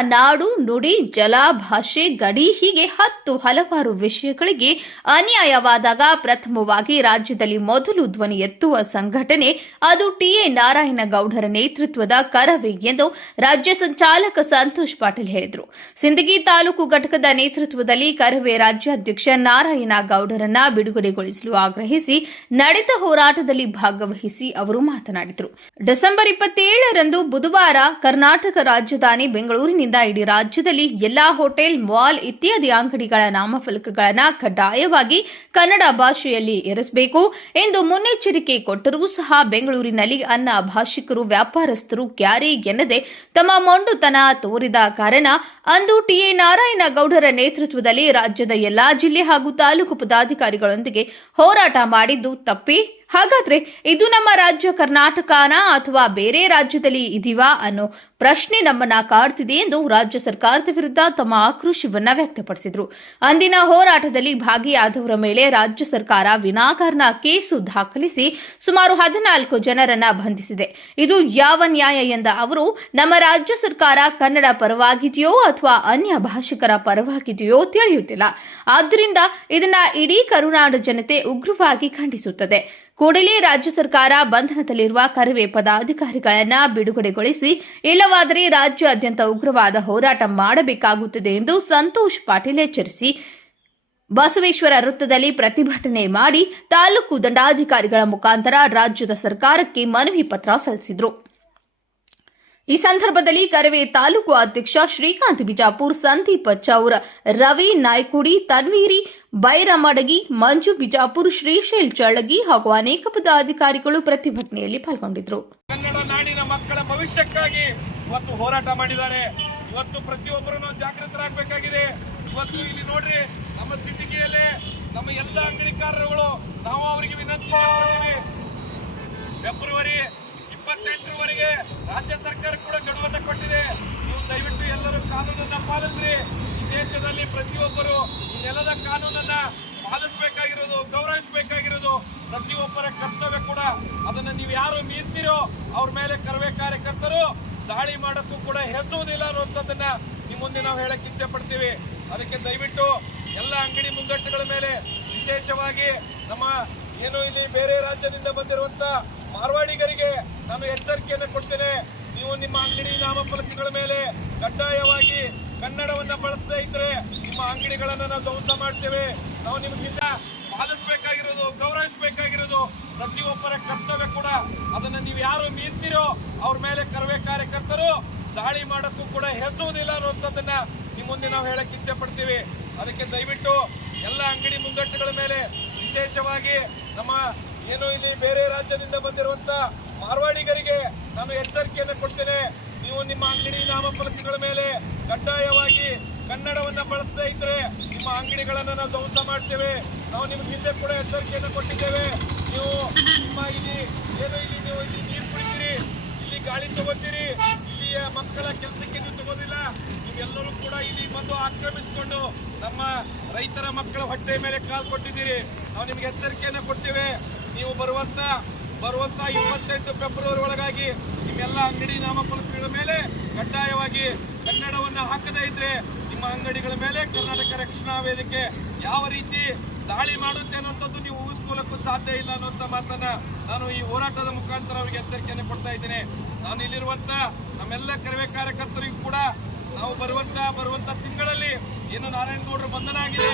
ನಾಡು ನುಡಿ ಜಲ ಭಾಷೆ ಗಡಿ ಹೀಗೆ ಹತ್ತು ಹಲವಾರು ವಿಷಯಗಳಿಗೆ ಅನ್ಯಾಯವಾದಾಗ ಪ್ರಥಮವಾಗಿ ರಾಜ್ಯದಲ್ಲಿ ಮೊದಲು ಧ್ವನಿ ಎತ್ತುವ ಸಂಘಟನೆ, ಅದು ಟಿಎ ನಾರಾಯಣಗೌಡರ ನೇತೃತ್ವದ ಕರವೇ ಎಂದು ರಾಜ್ಯ ಸಂಚಾಲಕ ಸಂತೋಷ್ ಪಾಟೀಲ್ ಹೇಳಿದರು. ಸಿಂದಗಿ ತಾಲೂಕು ಘಟಕದ ನೇತೃತ್ವದಲ್ಲಿ ಕರವೇ ರಾಜ್ಯಾಧ್ಯಕ್ಷ ನಾರಾಯಣಗೌಡರನ್ನ ಬಿಡುಗಡೆಗೊಳಿಸಲು ಆಗ್ರಹಿಸಿ ನಡೆದ ಹೋರಾಟದಲ್ಲಿ ಭಾಗವಹಿಸಿ ಅವರು ಮಾತನಾಡಿದರು. ಡಿಸೆಂಬರ್ ಇಪ್ಪತ್ತೇಳರಂದು ಬುಧವಾರ ಕರ್ನಾಟಕ ರಾಜಧಾನಿ ಬೆಂಗಳೂರಿನಿಂದ ಇಡೀ ರಾಜ್ಯದಲ್ಲಿ ಎಲ್ಲಾ ಹೋಟೆಲ್, ಮಾಲ್ ಇತ್ಯಾದಿ ಅಂಗಡಿಗಳ ನಾಮಫಲಕಗಳನ್ನು ಕಡ್ಡಾಯವಾಗಿ ಕನ್ನಡ ಭಾಷೆಯಲ್ಲಿ ಇರಿಸಬೇಕು ಎಂದು ಮುನ್ನೆಚ್ಚರಿಕೆ ಕೊಟ್ಟರೂ ಸಹ ಬೆಂಗಳೂರಿನಲ್ಲಿ ಅನ್ನ ಭಾಷಿಕರು, ವ್ಯಾಪಾರಸ್ಥರು ಕ್ಯಾರಿ ಎನ್ನದೆ ತಮ್ಮ ಮೊಂಡುತನ ತೋರಿದ ಕಾರಣ ಅಂದು ಟಿಎ ನಾರಾಯಣಗೌಡರ ನೇತೃತ್ವದಲ್ಲಿ ರಾಜ್ಯದ ಎಲ್ಲಾ ಜಿಲ್ಲೆ ಹಾಗೂ ತಾಲೂಕು ಪದಾಧಿಕಾರಿಗಳೊಂದಿಗೆ ಹೋರಾಟ ಮಾಡಿದ್ದು ತಪ್ಪಿ? ಹಾಗಾದ್ರೆ ಇದು ನಮ್ಮ ರಾಜ್ಯ ಕರ್ನಾಟಕನ ಅಥವಾ ಬೇರೆ ರಾಜ್ಯದಲ್ಲಿ ಇದೀವಾ ಅನ್ನೋ ಪ್ರಶ್ನೆ ನಮ್ಮನ್ನ ಕಾಡ್ತಿದೆ ಎಂದು ರಾಜ್ಯ ಸರ್ಕಾರದ ವಿರುದ್ಧ ತಮ್ಮ ಆಕ್ರೋಶವನ್ನ ವ್ಯಕ್ತಪಡಿಸಿದರು. ಅಂದಿನ ಹೋರಾಟದಲ್ಲಿ ಭಾಗಿಯಾದವರ ಮೇಲೆ ರಾಜ್ಯ ಸರ್ಕಾರ ವಿನಾಕಾರಣ ಕೇಸು ದಾಖಲಿಸಿ ಸುಮಾರು ಹದಿನಾಲ್ಕು ಜನರನ್ನ ಬಂಧಿಸಿದೆ. ಇದು ಯಾವ ನ್ಯಾಯ ಎಂದ ಅವರು, ನಮ್ಮ ರಾಜ್ಯ ಸರ್ಕಾರ ಕನ್ನಡ ಪರವಾಗಿದೆಯೋ ಅಥವಾ ಅನ್ಯ ಭಾಷಿಕರ ಪರವಾಗಿದೆಯೋ ತಿಳಿಯುತ್ತಿಲ್ಲ. ಆದ್ದರಿಂದ ಇದನ್ನ ಇಡೀ ಕರುನಾಡು ಜನತೆ ಉಗ್ರವಾಗಿ ಖಂಡಿಸುತ್ತದೆ. ಕೂಡಲೇ ರಾಜ್ಯ ಸರ್ಕಾರ ಬಂಧನದಲ್ಲಿರುವ ಕರವೇ ಪದಾಧಿಕಾರಿಗಳನ್ನು ಬಿಡುಗಡೆಗೊಳಿಸಿ, ಇಲ್ಲವಾದರೆ ರಾಜ್ಯಾದ್ಯಂತ ಉಗ್ರವಾದ ಹೋರಾಟ ಮಾಡಬೇಕಾಗುತ್ತದೆ ಎಂದು ಸಂತೋಷ್ ಪಾಟೀಲ್ ಎಚ್ಚರಿಸಿ, ಬಸವೇಶ್ವರ ವೃತ್ತದಲ್ಲಿ ಪ್ರತಿಭಟನೆ ಮಾಡಿ ತಾಲೂಕು ದಂಡಾಧಿಕಾರಿಗಳ ಮುಖಾಂತರ ರಾಜ್ಯದ ಸರ್ಕಾರಕ್ಕೆ ಮನವಿ ಪತ್ರ ಸಲ್ಲಿಸಿದರು. ಈ ಸಂದರ್ಭದಲ್ಲಿ ಕರವೆ ತಾಲೂಕು ಅಧ್ಯಕ್ಷ ಶ್ರೀಕಾಂತ್ ಬಿಜಾಪುರ್, ಸಂದೀಪ್ ಚೌರ, ರವಿ ನಾಯ್ಕುಡಿ, ತನ್ವೀರಿ, ಬೈರಮಡಗಿ, ಮಂಜು ಬಿಜಾಪುರ್, ಶ್ರೀಶೈಲ್ ಚಳ್ಳಗಿ ಹಾಗೂ ಅನೇಕ ಪದಾಧಿಕಾರಿಗಳು ಪ್ರತಿಭಟನೆಯಲ್ಲಿ ಪಾಲ್ಗೊಂಡಿದ್ದರು. ಕನ್ನಡ ನಾಡಿನ ಮಕ್ಕಳ ಭವಿಷ್ಯಕ್ಕಾಗಿ ಇವತ್ತು ಹೋರಾಟ ಮಾಡಿದ್ದಾರೆ. ಇವತ್ತು ಪ್ರತಿಯೊಬ್ಬರೂ ಜಾಗೃತರಾಗಬೇಕಾಗಿದೆ. ಇವತ್ತು ಇಲ್ಲಿ ನೋಡ್ರಿ, ನಮ್ಮ ಸಿದ್ದಿಕೆಯಲ್ಲಿ ನಮ್ಮ ಎಲ್ಲ ಅಂಗಡಿಕಾರರುಗಳು ನಾವು ಅವರಿಗೆ ವಿನಂತಿ ಫೆಬ್ರವರಿ ಇಪ್ಪತ್ತೆಂಟರವರೆಗೆ ರಾಜ್ಯ ಸರ್ಕಾರ ಕೂಡ ಗಡುವನ್ನು ಕೊಟ್ಟಿದೆ. ನೀವು ದಯವಿಟ್ಟು ಎಲ್ಲರೂ ಕಾನೂನನ್ನ ಪಾಲಿಸ್ರಿ. ಈ ದೇಶದಲ್ಲಿ ಪ್ರತಿಯೊಬ್ಬರು ಈ ನೆಲದ ಕಾನೂನನ್ನ ಪಾಲಿಸಬೇಕಾಗಿರೋದು, ಗೌರವಿಸಬೇಕಾಗಿರೋದು ಪ್ರತಿಯೊಬ್ಬರ ಕರ್ತವ್ಯ ಕೂಡ. ಅದನ್ನು ನೀವು ಯಾರು ಮೀರ್ತೀರೋ ಅವ್ರ ಮೇಲೆ ಕರವೇ ಕಾರ್ಯಕರ್ತರು ದಾಳಿ ಮಾಡೋಕ್ಕೂ ಕೂಡ ಹೆಸುವುದಿಲ್ಲ ಅನ್ನುವಂಥದ್ದನ್ನ ನಿಮ್ಮ ಮುಂದೆ ನಾವು ಹೇಳಕ್ಕೆ ಇಚ್ಛೆ ಪಡ್ತೀವಿ. ಅದಕ್ಕೆ ದಯವಿಟ್ಟು ಎಲ್ಲ ಅಂಗಡಿ ಮುಂಗಟ್ಟುಗಳ ಮೇಲೆ ವಿಶೇಷವಾಗಿ ನಮ್ಮ ಏನು ಇಲ್ಲಿ ಬೇರೆ ರಾಜ್ಯದಿಂದ ಬಂದಿರುವಂತ ಮಾರ್ವಾಡಿಗರಿಗೆ ನಾನು ಎಚ್ಚರಿಕೆಯನ್ನು ಕೊಡ್ತೇನೆ. ನೀವು ನಿಮ್ಮ ಅಂಗಡಿ ನಾಮಫಲಕಗಳ ಮೇಲೆ ಕಡ್ಡಾಯವಾಗಿ ಕನ್ನಡವನ್ನು ಬಳಸದೇ ಇದ್ರೆ ನಿಮ್ಮ ಅಂಗಡಿಗಳನ್ನು ನಾವು ಧ್ವಂಸ ಮಾಡ್ತೇವೆ. ನಾವು ನಿಮ್ಗಿಂತ ಪಾಲಿಸಬೇಕಾಗಿರೋದು ಗೌರವಿಸಬೇಕಾಗಿರೋದು ಪ್ರತಿಯೊಬ್ಬರ ಕರ್ತವ್ಯ ಕೂಡ ಅದನ್ನ ನೀವು ಯಾರು ಮೀರ್ತೀರೋ ಅವ್ರ ಮೇಲೆ ಕರವೇ ಕಾರ್ಯಕರ್ತರು ದಾಳಿ ಮಾಡೋಕ್ಕೂ ಕೂಡ ಹೆಸುವುದಿಲ್ಲ ಅನ್ನುವಂಥದ್ದನ್ನ ನಿಮ್ಮ ಮುಂದೆ ನಾವು ಹೇಳಕ್ಕೆ ಇಚ್ಛೆ ಪಡ್ತೀವಿ. ಅದಕ್ಕೆ ದಯವಿಟ್ಟು ಎಲ್ಲ ಅಂಗಡಿ ಮುಂಗಟ್ಟುಗಳ ಮೇಲೆ ವಿಶೇಷವಾಗಿ ನಮ್ಮ ಏನು ಇಲ್ಲಿ ಬೇರೆ ರಾಜ್ಯದಿಂದ ಬಂದಿರುವಂತ ಮಾರ್ವಾಡಿಗರಿಗೆ ನಾನು ಎಚ್ಚರಿಕೆಯನ್ನು ಕೊಡ್ತೇನೆ. ನೀವು ನಿಮ್ಮ ಅಂಗಡಿ ನಾಮಫಲಕಗಳ ಮೇಲೆ ಕಡ್ಡಾಯವಾಗಿ ಕನ್ನಡವನ್ನ ಬಳಸದೇ ಇದ್ರೆ ನಿಮ್ಮ ಅಂಗಡಿಗಳನ್ನ ನಾವು ಧ್ವಂಸ ಮಾಡ್ತೇವೆ. ನಾವು ನಿಮ್ಗೆ ಹಿಂದೆ ಕೂಡ ಎಚ್ಚರಿಕೆಯನ್ನು ಕೊಟ್ಟಿದ್ದೇವೆ. ನೀವು ನಿಮ್ಮ ಇಲ್ಲಿ ಏನು ಇಲ್ಲಿ ನೀವು ಇಲ್ಲಿ ನೀರು ಕುಡಿತೀರಿ, ಇಲ್ಲಿ ಗಾಳಿ ತಗೋತೀರಿ ಇಲ್ಲಿಯ ಮಕ್ಕಳ ಕೆಲಸಕ್ಕೆ ನೀವು ತಗೋದಿಲ್ಲ. ನೀವೆಲ್ಲರೂ ಕೂಡ ಇಲ್ಲಿ ಬಂದು ಆಕ್ರಮಿಸಿಕೊಂಡು ನಮ್ಮ ರೈತರ ಮಕ್ಕಳ ಹೊಟ್ಟೆ ಮೇಲೆ ಕಾಲು ಕೊಟ್ಟಿದ್ದೀರಿ. ನಾವು ನಿಮ್ಗೆ ಎಚ್ಚರಿಕೆಯನ್ನು ಕೊಡ್ತೇವೆ. ನೀವು ಬರುವಂತ ಬರುವಂತ ಇಪ್ಪತ್ತೆಂಟು ಫೆಬ್ರವರಿ ಒಳಗಾಗಿ ನಿಮ್ಮೆಲ್ಲ ಅಂಗಡಿ ನಾಮಫಲಕಗಳ ಮೇಲೆ ಕಡ್ಡಾಯವಾಗಿ ಕನ್ನಡವನ್ನು ಹಾಕದೇ ಇದ್ರೆ ನಿಮ್ಮ ಅಂಗಡಿಗಳ ಮೇಲೆ ಕರ್ನಾಟಕ ರಕ್ಷಣಾ ವೇದಿಕೆ ಯಾವ ರೀತಿ ದಾಳಿ ಮಾಡುತ್ತೆ ಅನ್ನೋಂಥದ್ದು ನೀವು ಊಹಿಸ್ಕೊಳ್ಳೋಕ್ಕೂ ಸಾಧ್ಯ ಇಲ್ಲ ಅನ್ನುವಂಥ ಮಾತನ್ನ ನಾನು ಈ ಹೋರಾಟದ ಮುಖಾಂತರ ಅವರಿಗೆ ಎಚ್ಚರಿಕೆಯನ್ನು ಕೊಡ್ತಾ ಇದ್ದೇನೆ. ನಾನು ಇಲ್ಲಿರುವಂತ ನಮ್ಮೆಲ್ಲ ಕರವೇ ಕಾರ್ಯಕರ್ತರಿಗೂ ಕೂಡ ನಾವು ಬರುವಂತ ಬರುವಂತ ತಿಂಗಳಲ್ಲಿ ಏನು ನಾರಾಯಣಗೌಡರು ಬಂಧನ ಆಗಿದೆ